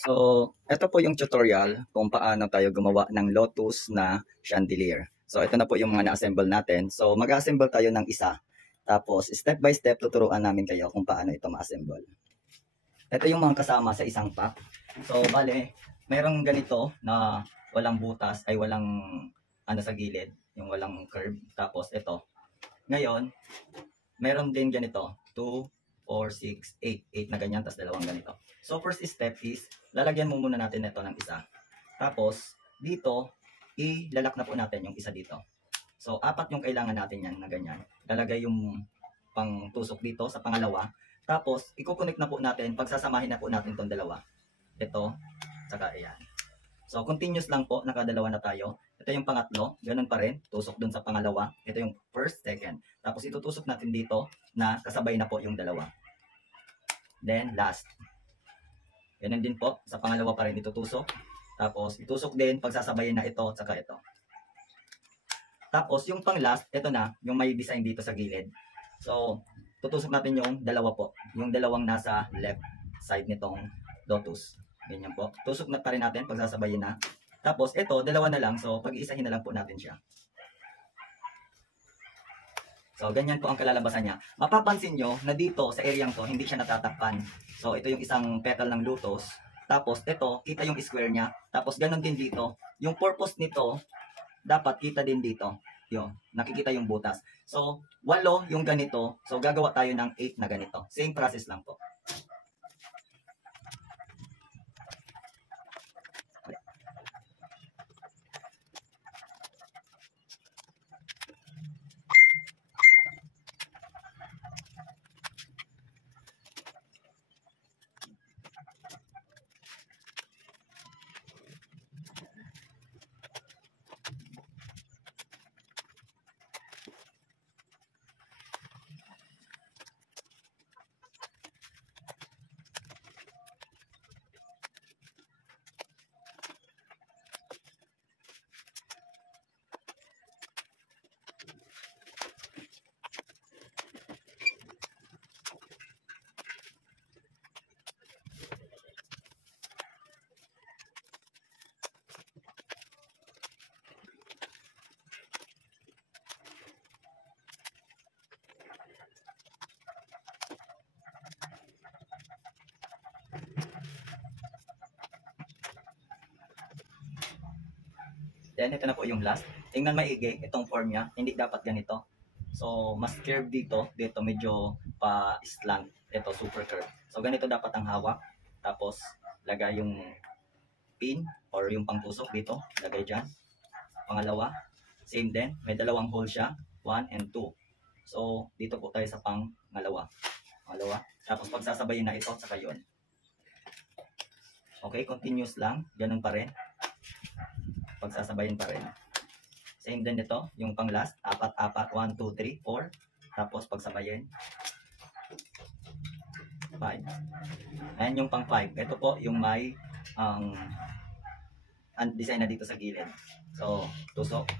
So, ito po yung tutorial kung paano tayo gumawa ng lotus na chandelier. So, ito na po yung mga na-assemble natin. So, mag-assemble tayo ng isa. Tapos, step by step, tuturuan namin kayo kung paano ito ma-assemble. Ito yung mga kasama sa isang pack. So, bale, mayroong ganito na walang butas, ay walang ano sa gilid, yung walang curve. Tapos, ito. Ngayon, meron din ganito, 2, 4, 6, 8. 8 na ganyan, tapos dalawang ganito. So, first step is, lalagyan mo muna natin ito ng isa. Tapos, dito, ilalak na po natin yung isa dito. So, 4 yung kailangan natin yan na ganyan. Lalagay yung pang tusok dito sa pangalawa. Tapos, i-connect na po natin, pagsasamahin na po natin itong dalawa. Ito, saka ayan. So, continuous lang po, nakadalawa na tayo. Ito yung pangatlo, ganun pa rin, tusok dun sa pangalawa. Ito yung first, second. Tapos itutusok natin dito na kasabay na po yung dalawa. Then, last. Ganun din po, sa pangalawa pa rin itutusok. Tapos, itusok din, pagsasabayin na ito, saka ito. Tapos, yung pang last, ito na, yung may design dito sa gilid. So, tutusok natin yung dalawa po. Yung dalawang nasa left side nitong lotus. Ganyan po. Tusok na pa rin natin, pagsasabayin na. Tapos, ito, dalawa na lang. So, pag-iisahin na lang po natin siya. So, ganyan po ang kalalabasan niya. Mapapansin nyo na dito, sa area to, hindi siya natatakpan. So, ito yung isang petal ng lotus. Tapos, ito, kita yung square niya. Tapos, ganun din dito. Yung purpose nito, dapat kita din dito. Yun, nakikita yung butas. So, 8 yung ganito. So, gagawa tayo ng 8 na ganito. Same process lang po. Then, ito na po yung last. Tingnan maigi, itong form niya. Hindi dapat ganito. So, mas curve dito. Dito medyo pa-slant. Ito, super curve. So, ganito dapat ang hawak. Tapos, lagay yung pin or yung pangtusok dito. Lagay dyan. Pangalawa, same din. May dalawang hole siya. 1 and 2. So, dito po tayo sa pangalawa. Pangalawa. Tapos, pagsasabayin na ito, saka yun. Okay, continuous lang. Ganun pa rin. Pagsasabayin pa rin. Same din ito, yung pang last, 4, 1, 2, 3, 4. Tapos pagsabayin, 5. Ayan yung pang 5. Ito po yung may design na dito sa gilid. So, tusok.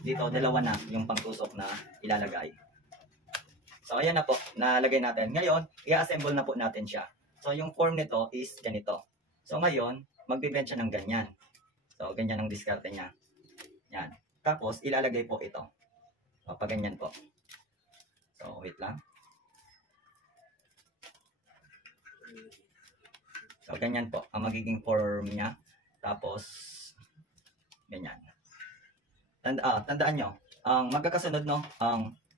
Dito, dalawa na yung pang tusok na ilalagay. So, ayan na po, nalagay natin. Ngayon, i-assemble na po natin siya. So, yung form nito is ganito. So, ngayon, magbibend siya ng ganyan. So, ganyan ang diskarte niya. Yan. Tapos, ilalagay po ito. So, pag ganyan po. So, wait lang. So, ganyan po. Ang magiging form niya. Tapos, ganyan. Tandaan nyo. Ang magkakasunod, no?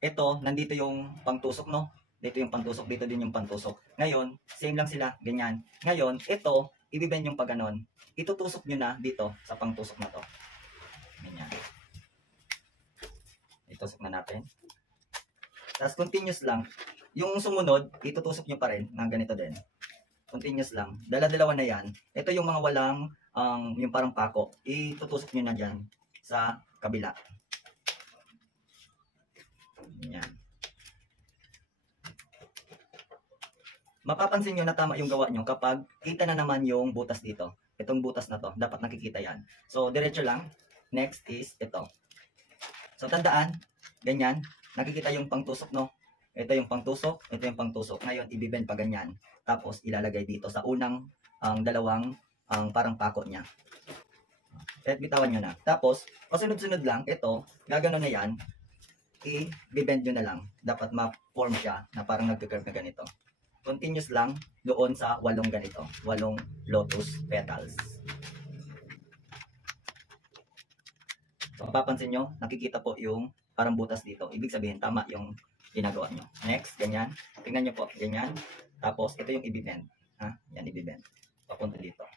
Ito, nandito yung pangtusok, no? Dito yung pangtusok. Dito din yung pangtusok. Ngayon, same lang sila. Ganyan. Ngayon, ito, ibibend yung pag ganon. Itutusok nyo na dito sa pangtusok na to. Ganyan. Itusok na natin. Tapos continuous lang. Yung sumunod, itutusok nyo pa rin na ganito din. Continuous lang. Dala-dalawa na yan. Ito yung mga walang, yung parang pako. Itutusok nyo na dyan sa kabila. Yan. Mapapansin nyo na tama yung gawa nyo kapag kita na naman yung butas dito. Itong butas na to, dapat nakikita yan. So, diretso lang. Next is ito. So, tandaan, ganyan, nakikita yung pangtusok, no? Ito yung pangtusok, ito yung pangtusok. Ngayon, ibibend pa ganyan. Tapos, ilalagay dito sa unang dalawang ang parang pako niya. At bitawan nyo na. Tapos, pasunod-sunod lang, ito, gaganon na yan, i-bend nyo na lang. Dapat ma-form siya na parang nag-curve na ganito. Continuous lang doon sa 8 ganito, 8 lotus petals. So, mapapansin nyo, nakikita po yung parang butas dito. Ibig sabihin, tama yung ginagawa nyo. Next, ganyan. Tingnan nyo po, ganyan. Tapos, ito yung i-bend. Ha? Yan, i-bend. Papunta dito.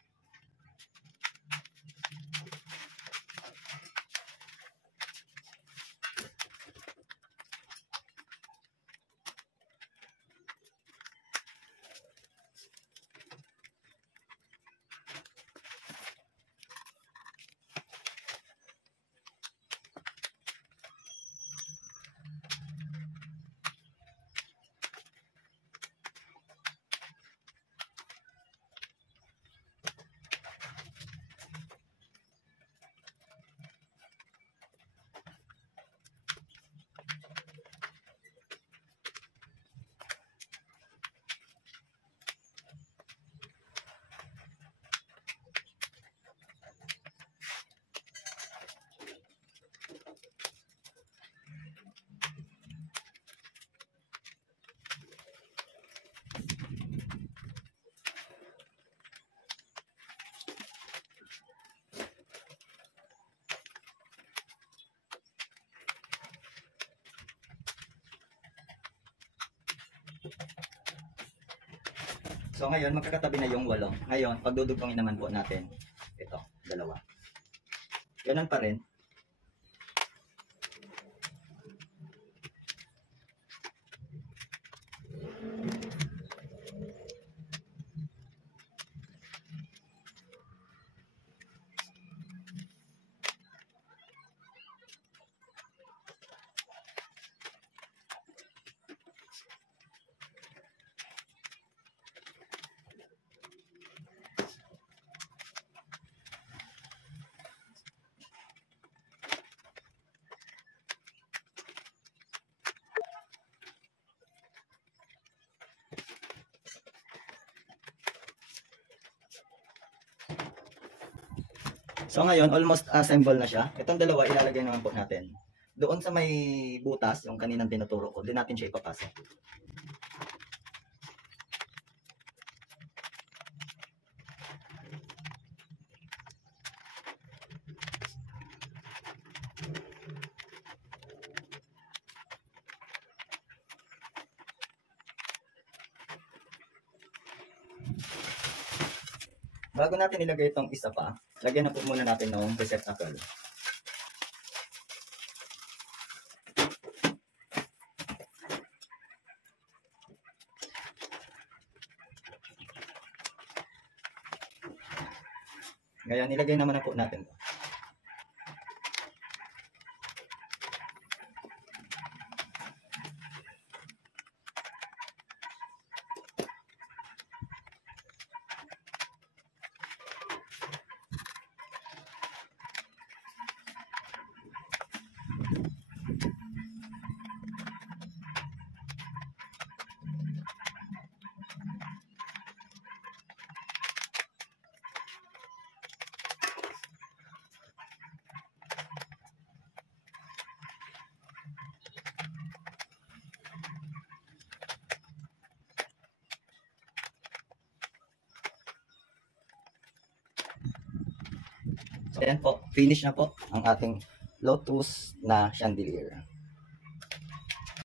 So ngayon, magkakatabi na yung 8. Ngayon, pagdudugtongin naman po natin ito, 2. Ganun pa rin. So ngayon, almost assemble na siya. Itong 2, ilalagay naman po natin. Doon sa may butas, yung kaninang tinuturo ko, din natin siya ipapasok. Bago natin ilagay itong isa pa, lagyan na po muna natin ng receptacle. Ngayon, ilagay naman na po natin. So, ayan po, finish na po ang ating lotus na chandelier.